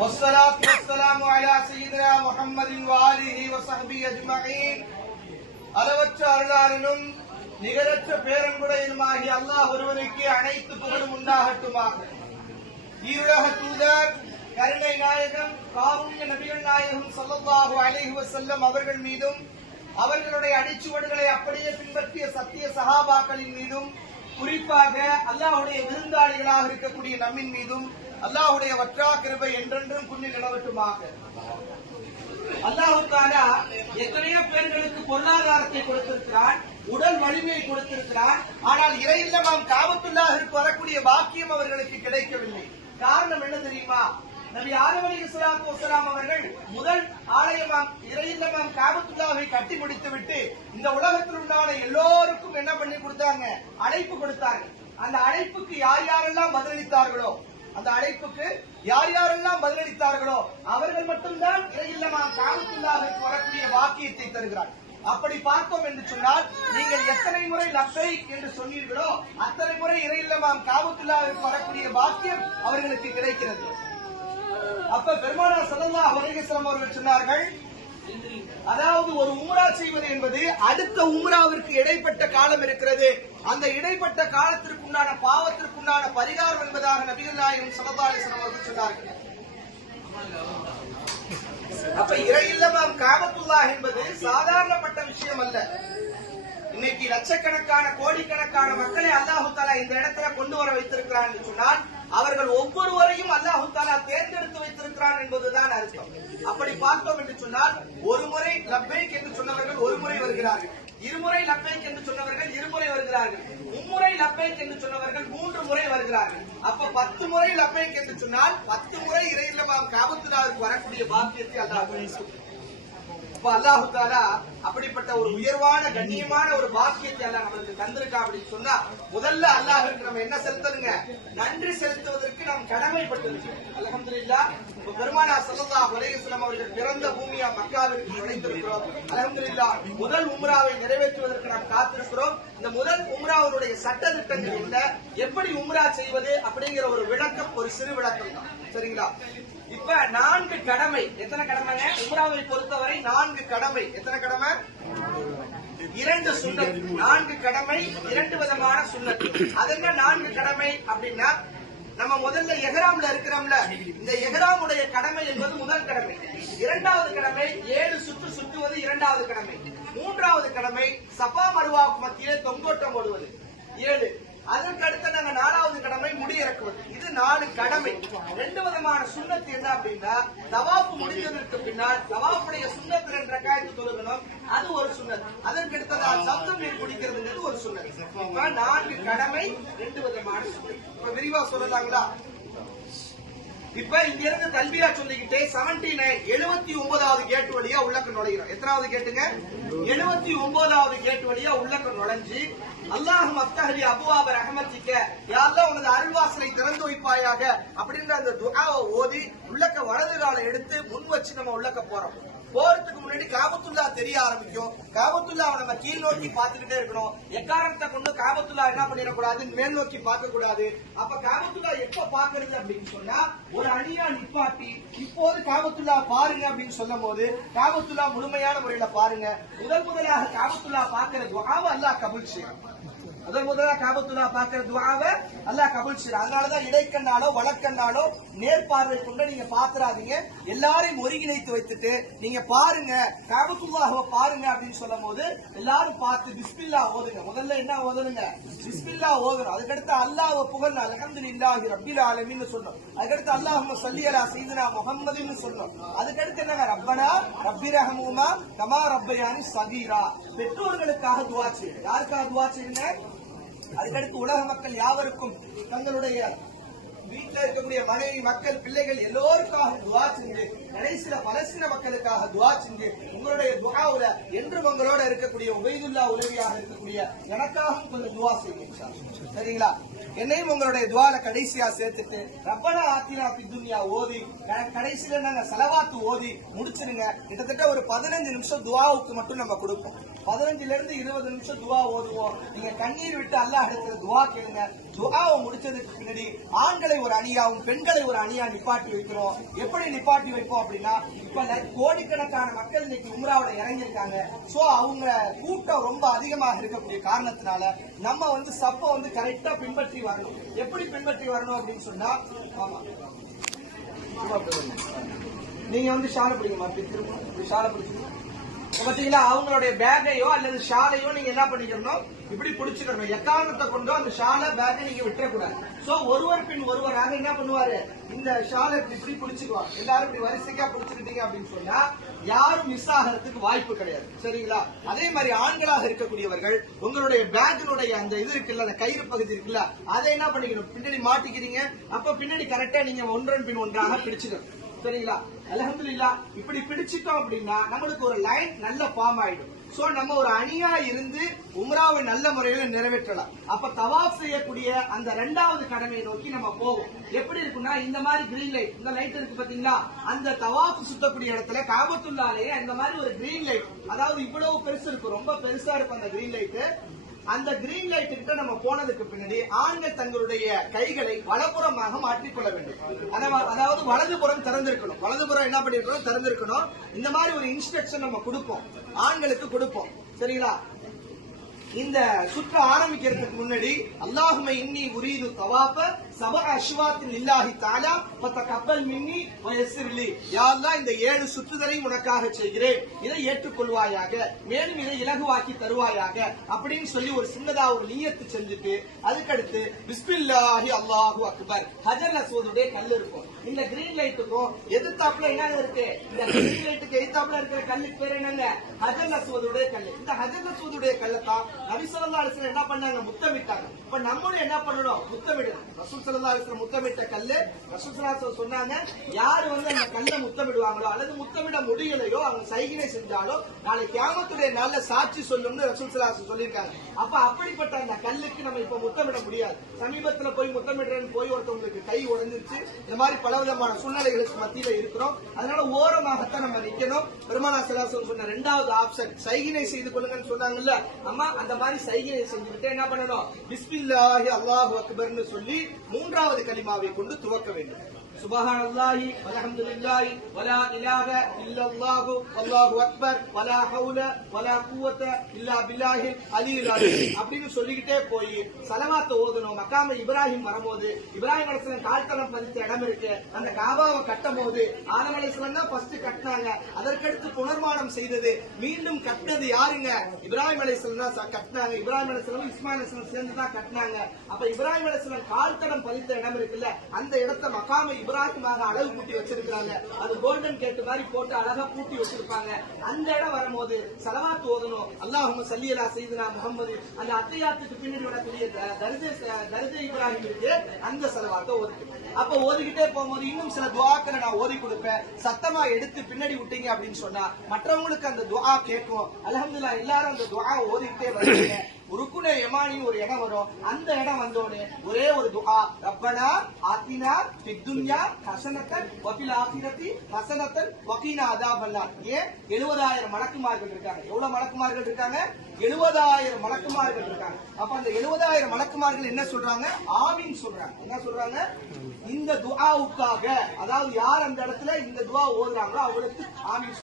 والصلاة والسلام على سيدنا محمد وآله وصحبه أجمعين. அளவற்ற அருளாளனும் நிகரற்ற பேரன்புடையனுமாகிய அல்லாஹ் ஒருவனுக்கு அனைத்து புகழும் உண்டாகட்டுமாக. ஈருலக தூதர் கருணை நாயகம் காருண்ய நபிகள் நாயகம் ஸல்லல்லாஹு அலைஹி வஸல்லம் அவர்கள் மீதும் அவர்களுடைய அடிச்சுவடுகளை அப்படியே பின்பற்றிய சத்திய சஹாபாக்களின் மீதும் குறிப்பாக அல்லாஹ்வுடைய விருந்தாளிகளாக இருக்கக்கூடிய நம்மின் மீதும் அல்லாஹ்வுடைய வற்றா கிருபை என்றென்றும் புண்ணிய நிலவட்டுமாக. அல்லாஹ் தஆலா எத்தனையோ பேர்களுக்கு பொருளாதாரத்தை கொடுத்திருக்கிறான், உடல் வலிமையை கொடுத்திருக்கிறான். ஆனால் இறையில்லமாம் காபத்துல்லாஹிற்கு வரக்கூடிய பாக்கியம் அவர்களுக்கு கிடைக்கவில்லை. காரணம் என்ன தெரியுமா? நபி ஆதம் அலைஹிஸ்ஸலாத்து வஸ்ஸலாம் அவர்கள் முதல் ஆலயமாம் இறையில்லமாம் காபத்துல்லாஹை கட்டி முடித்துவிட்டு இந்த உலகத்தில் உண்டான எல்லோருக்கும் என்ன பண்ணி கொடுத்தாங்க? அழைப்பு கொடுத்தாங்க. அந்த அழைப்புக்கு யார் யாரெல்லாம் பதிலளித்தார்களோ அவர்கள் மட்டும்தான் இறையில்லமாம் காபத்துல்லாஹிற்கு வரக்கூடிய வாக்கியத்தை தருகிறார். அப்படி பார்த்தோம் என்று சொன்னால் நீங்கள் எத்தனை முறை லப்பைக் என்று சொன்னீர்களோ அத்தனை முறை இறையில்லமாம் காபத்துல்லாஹிற்கு வரக்கூடிய பாக்கியம் அவர்களுக்கு கிடைக்கிறது. அப்ப பெருமானார் ஸல்லல்லாஹு அலைஹி வஸல்லம் அவர்கள் சொன்னார்கள், அதாவது ஒரு உம்ரா செய்வது என்பது அடுத்த உம்ராவிற்கு இடைப்பட்ட காலம் இருக்கிறது. அந்த இடைப்பட்ட காலத்திற்குண்டான பாவத்திற்குண்டான பரிகாரம் என்பதாக நபிகள் நாயகம் ஸல்லல்லாஹு அலைஹி வஸல்லம் அவர்கள் சொன்னார்கள். அப்ப இறையில்லமாம் காபத்துல்லாஹ் என்பது சாதாரணப்பட்ட விஷயம் அல்ல. இன்னைக்கு லட்சக்கணக்கான கோடிக்கணக்கான மக்களை அல்லாஹு தஆலா இந்த இடத்துல கொண்டு வர வைத்திருக்கிறான் என்று சொன்னால் அவர்கள் ஒவ்வொருவரையும் அல்லாஹு தஆலா தேர்ந்தெடுத்து வைத்திருக்கிறான் என்பதுதான் அர்த்தம். அப்படி பார்த்தோம் என்று சொன்னால் ஒரு முறை லப்பைக் என்று சொன்னவர்கள் ஒரு முறை வருகிறார்கள், இருமுறை லப்பைக் என்று சொன்னவர்கள் இருமுறை வருகிறார்கள், மும்முறை லப்பைக் என்று சொன்னவர்கள் 3 முறை வருகிறார்கள். அப்ப 10 முறை லப்பைக் என்று சொன்னால் 10 முறை இறையில்லமாம் காபத்துல்லாஹ்வுக்கு வரக்கூடிய பாக்கியத்தை அல்லாஹ் கொடுக்கிறான். அப்ப அல்லாஹு தஆலா அப்படிப்பட்ட ஒரு உயர்வான கண்ணியமான ஒரு பாக்கியத்தை அல்லாஹ் நமக்கு தந்திருக்கா அப்படின்னு சொன்னா முதல்ல அல்லாஹ்வுக்கு நம்ம என்ன செலுத்தணுங்க? நன்றி செலுத்துவதற்கு நாம் கடமைப்பட்டிருக்கிறோம். அல்ஹம்துலில்லாஹ். பெருமானார் ஸல்லல்லாஹு அலைஹி வஸல்லம் அவர்கள் பிறந்த பூமியா மக்காவிற்கு நுழைந்திருக்கிறோம். அல்ஹம்துலில்லாஹ். முதல் உம்ராவை நிறைவேற்றுவதற்கு நாம் காத்திருக்கிறோம். இந்த முதல் உம்ராவுடைய சட்ட திட்டங்கள் என்ன, எப்படி உம்ரா செய்வது அப்படிங்கிற ஒரு விளக்கம், ஒரு சிறு விளக்கம் தான். சரிங்களா? இப்ப 4 கடமை. எத்தனை கடமைங்க? உம்ராவை பொறுத்தவரை 4 கடமை. எத்தனை கடமை? 2 சுன்னத். 4 கடமை, 2 விதமான சுன்னத். அது என்ன 4 கடமை அப்படின்னா, நம்ம முதல்ல எஹ்ராம்ல இருக்கிறோம்ல, இந்த எஹ்ராமுடைய கடமை என்பது முதல் கடமை. 2வது கடமை 7 சுற்று சுற்றுவது 2வது கடமை. 3வது கடமை சஃபா மர்வாவுக்கு மத்தியிலே தொங்கோட்டம் போடுவது 7. அதற்கு அடுத்து நாங்க 4வது கடமை முடி இறக்குவது. இது 4 கடமை. 2 விதமான சுன்னத் என்ன அப்படின்னா, தவாஃப் முடிந்ததற்கு பின்னால் தவாஃபுடைய சுன்னத் 2 ரக்காயத்து தொழுகணும், அது ஒரு சுன்னத். அதற்கு அடுத்ததா சம்சம் நீர் குடிக்கிறதுங்கிறது ஒரு சுன்னத். இப்ப 4 கடமை, 2 விதமான சுன்னத். இப்ப விரிவா சொல்லலாங்களா? இப்ப இங்க இருந்து தல்பியா சொல்லிக்கிட்டே 79வது கேட் வழியா உள்ளக்க நுழைகிறோம். எத்தனாவது கேட்டுங்க? 79வது கேட் வழியா உள்ளக்க நுழைஞ்சு அல்லாஹ் மஃப்தஹ் அபுவாப ரஹ்மத்திக்க, யா அல்லாஹ் உனது அருள்வாசலை திறந்து வைப்பாயாக அப்படின்ற அந்த துஆவை ஓதி உள்ளக்க வலது காலை எடுத்து முன் வச்சு நம்ம உள்ளக்க போறோம். போறதுக்கு முன்னாடி காபத்துல்லாஹ் தெரிய ஆரம்பிக்கும். காபத்துல்லாஹ் நம்ம கீழ் நோக்கி பார்த்துக்கிட்டே இருக்கணும். எக்காரணத்தை கொண்டு காபத்துல்லாஹ் என்ன பண்ணிடக்கூடாது? மேல் நோக்கி பார்க்க கூடாது. அப்ப காபத்துல்லாஹ் எப்ப பாக்குறது அப்படின்னு சொன்னா, ஒரு அணியா நிப்பாட்டி இப்போது காபத்துல்லாஹ் பாருங்க அப்படின்னு சொல்லும் போது காபத்துல்லாஹ் முழுமையான முறையில பாருங்க. முதலாக காபத்துல்லாஹ் பாக்குற துஆவை அல்லாஹ் கபூல் செய்யறான். முதலாக காபத்துல்லாஹ் பாக்குற துஆவை அல்லாஹ் கபூல் செய்யறான். அதனாலதான் இடைக்கண்ணாலோ வலக்கண்ணாலோ நேர்பார்வை கொண்டு நீங்க பாத்துறாதீங்க. எல்லாரையும் ஒருங்கிணைத்து வைத்துட்டு நீங்க பாருங்க, காபத்துல்லாஹ்வை பாருங்க அப்படின்னு சொல்லும் போது எல்லாரும் பார்த்து பிஸ்மில்லாஹ் ஓதுங்க. முதல்ல என்ன ஓதணுங்க? பிஸ்மில்லாஹ் ஓதணும். அதுக்கடுத்து அல்லாஹ்வை புகழணும். அல்ஹம்துலில்லாஹி ரப்பில் ஆலமீன் சொல்லணும். அதுக்கடுத்து அல்லாஹும்ம ஸல்லி அலா சய்யிதினா முஹம்மதின்னு சொல்லணும். அதுக்கடுத்து என்னங்க? ரப்பனா ரப்பிர்ஹம்ஹுமா கமா ரப்பயானி ஸகீரா. பெற்றோர்களுக்காக துஆ செய்யுங்க. யாருக்காக துஆ செய்யுங்க? அதுக்கடுத்து உலக மக்கள் யாவருக்கும், தங்களுடைய வீட்டில் இருக்கக்கூடிய மனைவி மக்கள் பிள்ளைகள் எல்லோருக்காக துஆ செஞ்சு, கடைசியில பலஸ்தீன மக்களுக்காக துஆ செஞ்சு, உங்களுடைய துஆவுல என்று உங்களோட இருக்கக்கூடிய உபைதுல்லா உதவியாக இருக்கக்கூடிய எனக்காகவும் கொஞ்சம் துஆ செய்யுங்க. சரிங்களா? என்னையும் உங்களுடைய துஆல கடைசியா சேர்த்துட்டு ரப்பனா ஆத்தினா ஃபித் துன்யா ஓதி கடைசியில நாங்க ஸலவாத் ஓதி முடிச்சிருங்க. கிட்டத்தட்ட ஒரு 15 நிமிஷம் துஆவுக்கு மட்டும் நம்ம கொடுப்போம். 15ல இருந்து 20 நிமிஷம் துஆ ஓதுவோம். நீங்க கண்ணீர் விட்டு அல்லாஹ் இடத்துல துஆ கேளுங்க. துஆவை முடிச்சதுக்கு பின்னாடி ஆண்களை ஒரு அணியாவும் பெண்களை ஒரு அணியா நிப்பாட்டி வைக்கிறோம். எப்படி நிப்பாட்டி வைப்போம் அப்படின்னா, இப்ப கோடிக்கணக்கான மக்கள் இன்னைக்கு உம்ராவுல இறங்கியிருக்காங்க. சோ அவங்க கூட்டம் ரொம்ப அதிகமாக இருக்கக்கூடிய காரணத்தினால நம்ம வந்து சப்ப வந்து கரெக்டா பின்பற்றி வரணும். எப்படி பின்பற்றி வரணும் அப்படின்னு சொன்னா, ஆமா நீங்க வந்து ஷாலை பிடிக்கமா, திரும்ப ஷாலை பிடிக்கணும். பாத்தீங்களா, அவங்களுடைய பேக்கையோ அல்லது ஷாலையோ நீங்க என்ன பண்ணிக்கணும், இப்படி பிடிச்சுக்கணும். எக்காரணத்தை கொண்டோ அந்த ஷாலை பேக்கை நீங்க விட்டுறக்கூடாது. சோ ஒருவர் பின் ஒருவராக என்ன பண்ணுவாரு, இந்த ஷாலை இப்படி பிடிச்சுக்குவாங்க. எல்லாரும் இப்படி வரிசைக்கா பிடிச்சுக்கிட்டீங்க அப்படின்னு சொன்னா யாரும் மிஸ் ஆகிறதுக்கு வாய்ப்பு கிடையாது. சரிங்களா? அதே மாதிரி ஆண்களாக இருக்கக்கூடியவர்கள் உங்களுடைய பேக்கினுடைய அந்த இது இருக்குல்ல, அந்த கயிறு பகுதி இருக்குல்ல, அதை என்ன பண்ணிக்கணும், பின்னாடி மாட்டிக்கிறீங்க. அப்ப பின்னாடி கரெக்டா நீங்க ஒன்றன் பின் ஒன்றாக பிடிச்சுக்கணும். சரிங்களா? அல்ஹம்துலில்லாஹ். இப்படி பிடிச்சிட்டோம் அப்படின்னா நம்மளுக்கு ஒரு லைன் நல்ல ஃபார்ம் ஆயிடும். சோ நம்ம ஒரு அணியா இருந்து உம்ராவை நல்ல முறையில் நிறைவேற்றலாம். அப்ப தவாப் செய்யக்கூடிய அந்த 2வது கடமையை நோக்கி நம்ம போவோம். எப்படி இருக்குன்னா, இந்த மாதிரி கிரீன் லைட், இந்த லைட் இருக்கு பாத்தீங்களா, அந்த தவாப் சுத்தக்கூடிய இடத்துல காபத்துல்லாலேயே அந்த மாதிரி ஒரு கிரீன் லைட், அதாவது இவ்வளவு பெருசு இருக்கும், ரொம்ப பெருசா இருக்கும் அந்த கிரீன் லைட். அந்த கிரீன் லைட் கிட்ட நம்ம போனதுக்கு பின்னாடி ஆண்கள் தங்களுடைய கைகளை வலப்புறமாக மாற்றிக்கொள்ள வேண்டும். அதாவது வலதுபுறம் திறந்திருக்கணும். வலதுபுறம் என்ன பண்ணிருக்கணும், திறந்திருக்கணும். இந்த மாதிரி ஒரு இன்ஸ்ட்ரக்ஷன் நம்ம கொடுப்போம், ஆண்களுக்கு கொடுப்போம். சரிங்களா? இந்த சுற்ற ஆரம்பிக்கிறதுக்கு முன்னாடி அல்லாஹும்ம இன்னி உரீது தவாஃப சபஅ அஷ்வாத்தின் லில்லாஹி தஆலா ஃபதகப்பல் மின்னி வயஸ்ஸிர்லி. யா அல்லாஹ், இந்த 7 சுற்றுதலையும் உனக்காக செய்கிறேன், இதை ஏற்றுக்கொள்வாயாக, மேலும் இதை இலகுவாக்கி தருவாயாக அப்படின்னு சொல்லி ஒரு சின்னதா ஒரு நியத்து செஞ்சுட்டு அதுக்கடுத்து பிஸ்மில்லாஹி அல்லாஹு அக்பர், ஹஜர் அஸ்வதுடைய கல் இருக்கும். இந்த கிரீன் லைட்டுக்கும் எதிர்த்தாப்புல என்ன இருக்கு, இந்த கிரீன் லைட்டுக்கு எதிர்த்தாப்புல இருக்கிற கல்லுக்கு பேர் என்னங்க, ஹஜர் அஸ்வதுடைய கல். இந்த ஹஜர் அஸ்வதுடைய கல்லை தான் நபி ஸல்லல்லாஹு அலைஹி வஸல்லம் என்ன பண்ணாங்க, முத்தமிட்டாங்க. இப்ப நம்மளும் என்ன பண்ணணும், முத்தமிடணும். ரசூல் ஸல்லல்லாஹு அலைஹி வஸல்லம் முத்தமிட்ட கல்லு, ரசூல் ஸல்லல்லாஹு அலைஹி வஸல்லம் சொன்னாங்க, யாரு வந்து அந்த கல்லை முத்தமிடுவாங்களோ அல்லது முத்தமிட முடியலையோ அவங்க சைகினை செஞ்சாலோ நாளை கியாமத்துடைய நாள்ல சாட்சி சொல்லும்னு ரசூல் ஸல்லல்லாஹு அலைஹி வஸல்லம் சொல்லியிருக்காங்க. அப்ப அப்படிப்பட்ட அந்த கல்லுக்கு நம்ம இப்ப முத்தமிட முடியாது. சமீபத்துல போய் முத்தமிடுறேன்னு போய் ஒருத்தவங்களுக்கு கை உடைஞ்சிருச்சு. இந்த மாதிரி பல விதமான சூழ்நிலைகளுக்கு மத்தியில இருக்கிறோம். அதனால ஓரமாகத்தான் நம்ம நிக்கணும். பெருமானார் ஸல்லல்லாஹு அலைஹி வஸல்லம் சொன்ன 2வது ஆப்ஷன் சைகினை செய்து கொள்ளுங்கன்னு சொன்னாங்கல்ல, அம்மா அந்த மாதிரி சைகினை செஞ்சுக்கிட்டு என்ன பண்ணணும், பிஸ்மில்லாஹி அல்லாஹு அக்பர்னு சொல்லி 3வது கலிமாவை கொண்டு துவக்க வேண்டும். சுப்ஹானல்லாஹி வல்ஹம்துலில்லாஹி வலா இலாஹ இல்லல்லாஹு வல்லாஹு அக்பர் வலா ஹவுல வலா குவத இல்லா பில்லாஹில் அலியுல் அலீம் அப்படின்னு சொல்லிக்கிட்டே போய் ஸலவாத் ஓதணும். மக்காம இப்ராஹிம் வரும்போது இப்ராஹிம் அலைஹிஸ்ஸலாம் கால்தடம் பதித்த இடம் இருக்கு, அந்த காபாவை கட்டும் போது ஆதம் அலைஹிஸ்ஸலாம் தான் ஃபர்ஸ்ட் கட்டினாங்க. அதற்கடுத்து புனர்மானம் செய்தது, மீண்டும் கட்டினது யாருங்க, இப்ராஹிம் அலைஹிஸ்ஸலாம் தான் கட்டினாங்க. இப்ராஹிம் அலைஹிஸ்ஸலாம் இஸ்மாயில் அலைஹிஸ்ஸலாம் சேர்ந்து தான் கட்டினாங்க. அப்ப இப்ராஹிம் அலைஹிஸ்ஸலாம் கால்தடம் பதித்த இடம் இருக்குல்ல, அந்த இடத்தை மக்காம இப்ராஹிமாக அழகு பூட்டி வச்சிருக்காங்க. அது கோல்டன் கேட் மாதிரி போட்டு அழகா பூட்டி வச்சிருப்பாங்க. அந்த இடம் வரும்போது ஸலவாத் ஓதணும். அல்லாஹும்ம ஸல்லி அலா சய்யிதினா முஹம்மது. அந்த அத்தஹியாத்துக்கு பின்னாடி வரக்கூடிய தர்ஜே இப்ராஹிம் இருக்கு, அந்த ஸலவாத்தை ஓதுங்க. அப்ப ஓதிக்கிட்டே போகும்போது இன்னும் சில துஆக்களை நான் ஓதி கொடுப்பேன். சத்தமா எடுத்து பின்னாடி விட்டீங்க அப்படின்னு சொன்னா மற்றவங்களுக்கு அந்த துஆ கேட்கும். அல்ஹம்துலில்லாஹ், எல்லாரும் அந்த துஆ ஓதிக்கிட்டே வருவீங்க. ருக்குனே யமானி ஒரு இடம் வரும். அந்த இடம் வந்தோடனே ஒரே ஒரு துஆ, ரப்பனா ஆத்தினா ஃபித் துன்யா ஹஸனத்தன் வ ஃபில் ஆখিরাতি ஹஸனத்தன் வ கீனா அஸாபன்னார். ஏன் 70000 மலக்குமார்கள் இருக்காங்க. எவ்வளவு மலக்குமார்கள் இருக்காங்க, 70000 மலக்குமார்கள் இருக்காங்க. அப்ப அந்த 70000 மலக்குமார்கள் என்ன சொல்றாங்க, ஆமீன் சொல்றாங்க. என்ன சொல்றாங்க, இந்த துஆவுக்காக, அதாவது யார் அந்த இடத்துல இந்த துஆ ஓதுறாங்களோ அவங்களுக்கு ஆமீன்